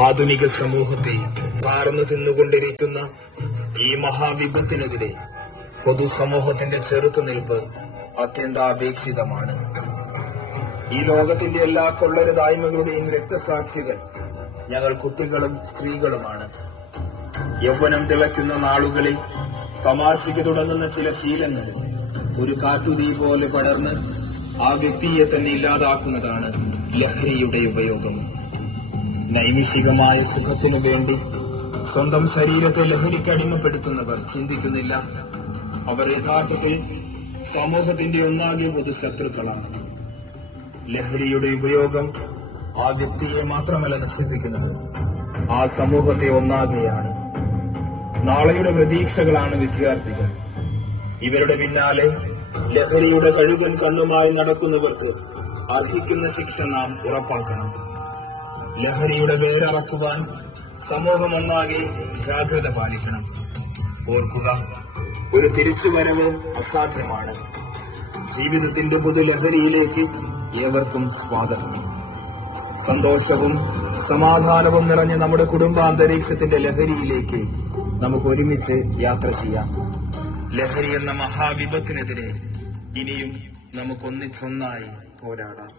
ആധുനിക സമൂഹത്തെ കാർന്നു തിന്നുകൊണ്ടിരിക്കുന്ന ഈ മഹാവിപത്തിനെതിരെ പൊതുസമൂഹത്തിന്റെ ചെറുത്തുനിൽപ്പ് അത്യന്താപേക്ഷിതമാണ്. ഈ ലോകത്തിന്റെ എല്ലാ കൊള്ളരുതായ്മകളുടെയും രക്തസാക്ഷികൾ ഞങ്ങൾ കുട്ടികളും സ്ത്രീകളുമാണ്. യൗവനം തിളയ്ക്കുന്ന നാളുകളിൽ തമാശയ്ക്ക് തുടങ്ങുന്ന ചില ശീലങ്ങൾ ഒരു കാട്ടുതീ പോലെ പടർന്ന് ആ വ്യക്തിയെ തന്നെ ഇല്ലാതാക്കുന്നതാണ് ലഹരിയുടെ ഉപയോഗം. നൈമിഷികമായ സുഖത്തിനു വേണ്ടി സ്വന്തം ശരീരത്തെ ലഹരിക്ക് അടിമപ്പെടുത്തുന്നവർ ചിന്തിക്കുന്നില്ല, അവർ യഥാർത്ഥത്തിൽ സമൂഹത്തിന്റെ ഒന്നാകെ പൊതുശത്രുക്കളാണ്. ലഹരിയുടെ ഉപയോഗം ആ വ്യക്തിയെ മാത്രമല്ല നശിപ്പിക്കുന്നത്, ആ സമൂഹത്തെ ഒന്നാകെയാണ്. നാളെയുടെ പ്രതീക്ഷകളാണ് വിദ്യാർത്ഥികൾ. ഇവരുടെ പിന്നാലെ ലഹരിയുടെ കഴുകൻ കണ്ണുമായി നടക്കുന്നവർക്ക് അർഹിക്കുന്ന ശിക്ഷ നാം ഉറപ്പാക്കണം. ലഹരിയുടെ വേരറക്കുവാൻ സമൂഹം ഒന്നാകെ ജാഗ്രത പാലിക്കണം. ഓർക്കുക, ഒരു തിരിച്ചുവരവ് അസാധ്യമാണ്. ജീവിതത്തിന്റെ പുതുലഹരിയിലേക്ക് ഏവർക്കും സ്വാഗതം. സന്തോഷവും സമാധാനവും നിറഞ്ഞ നമ്മുടെ കുടുംബാന്തരീക്ഷത്തിന്റെ ലഹരിയിലേക്ക് നമുക്ക് ഒരുമിച്ച് യാത്ര ചെയ്യാം. ലഹരി എന്ന മഹാവിപത്തിനെതിരെ ഇനിയും നമുക്കൊന്നിച്ചൊന്നായി പോരാടാം.